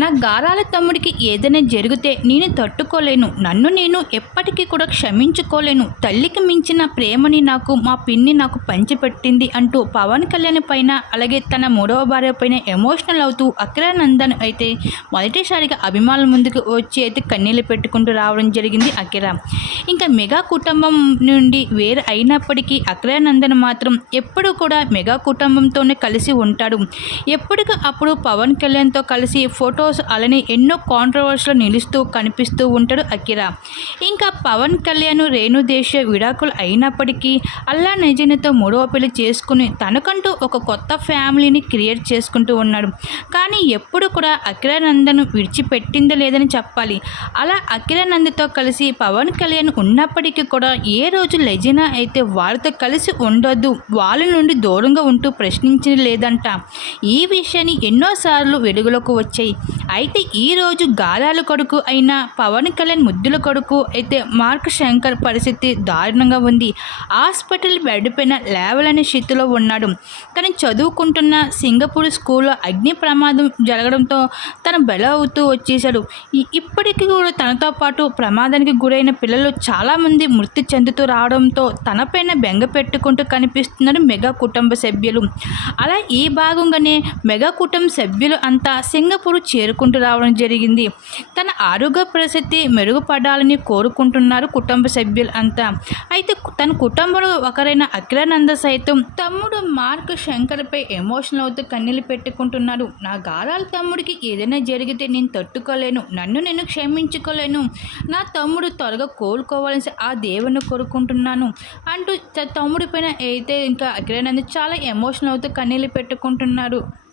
నా గారాల తమ్ముడికి ఏదైనా జరిగితే నేను తట్టుకోలేను. నన్ను నేను ఎప్పటికీ కూడా క్షమించుకోలేను. తల్లికి మించిన ప్రేమని నాకు మా పిన్ని నాకు పంచిపెట్టింది అంటూ పవన్ కళ్యాణ్ పైన అలాగే తన మూడవ భార్య పైన ఎమోషనల్ అవుతూ అఖిరానందన్ అయితే మొదటిసారిగా అభిమానుల ముందుకు వచ్చి అయితే కన్నీళ్ళు పెట్టుకుంటూ రావడం జరిగింది అఖిరా ఇంకా మెగా కుటుంబం నుండి వేరు అయినప్పటికీ అఖిరానందన్ మాత్రం ఎప్పుడు కూడా మెగా కుటుంబంతోనే కలిసి ఉంటాడు. ఎప్పటికీ అప్పుడు పవన్ కళ్యాణ్తో కలిసి ఫోటో ఫొటోస్ అలానే ఎన్నో కాంట్రవర్సీలో నిలుస్తూ కనిపిస్తూ ఉంటాడు అకిరా ఇంకా పవన్ కళ్యాణ్ రేణు దేశ విడాకులు అయినప్పటికీ అల్లా నిజనతో మూడవ పెళ్ళి చేసుకుని తనకంటూ ఒక కొత్త ఫ్యామిలీని క్రియేట్ చేసుకుంటూ ఉన్నాడు. కానీ ఎప్పుడు కూడా అఖిరానందను విడిచిపెట్టిందే లేదని చెప్పాలి. అలా అఖిరానందతో కలిసి పవన్ కళ్యాణ్ ఉన్నప్పటికీ కూడా ఏ రోజు లెజినా అయితే వాళ్ళతో కలిసి ఉండొద్దు వాళ్ళ నుండి దూరంగా ఉంటూ ప్రశ్నించింది లేదంట. ఈ విషయాన్ని ఎన్నోసార్లు వెలుగులోకి వచ్చాయి. అయితే ఈరోజు గాలాల కొడుకు అయిన పవన్ కళ్యాణ్ ముద్దుల కొడుకు అయితే మార్క్ శంకర్ పరిస్థితి దారుణంగా ఉంది. హాస్పిటల్ బెడ్ పైన లేవలేని స్థితిలో ఉన్నాడు. తను చదువుకుంటున్న సింగపూర్ స్కూల్లో అగ్ని ప్రమాదం జరగడంతో తను బెల అవుతూ వచ్చేశాడు. ఇప్పటికీ కూడా తనతో పాటు ప్రమాదానికి గురైన పిల్లలు చాలామంది మృతి చెందుతూ రావడంతో తనపైన బెంగ పెట్టుకుంటూ కనిపిస్తున్నారు మెగా కుటుంబ సభ్యులు. అలా ఈ భాగంగానే మెగా కుటుంబ సభ్యులు అంతా సింగపూర్ చేరుకుంటూ రావడం జరిగింది. తన ఆరోగ్య పరిస్థితి మెరుగుపడాలని కోరుకుంటున్నారు కుటుంబ సభ్యులు అంతా. అయితే తన కుటుంబంలో ఒకరైన అఖిలానంద సైతం తమ్ముడు మార్క్ శంకర్పై ఎమోషనల్ అవుతూ కన్నీళ్ళు పెట్టుకుంటున్నారు. నా గారాల తమ్ముడికి ఏదైనా జరిగితే నేను తట్టుకోలేను. నన్ను నేను క్షమించుకోలేను. నా తమ్ముడు త్వరగా కోలుకోవాలని ఆ దేవుని కోరుకుంటున్నాను అంటూ తమ్ముడి పైన అయితే ఇంకా అఖిలానంద చాలా ఎమోషనల్ అవుతూ కన్నీళ్ళు పెట్టుకుంటున్నారు.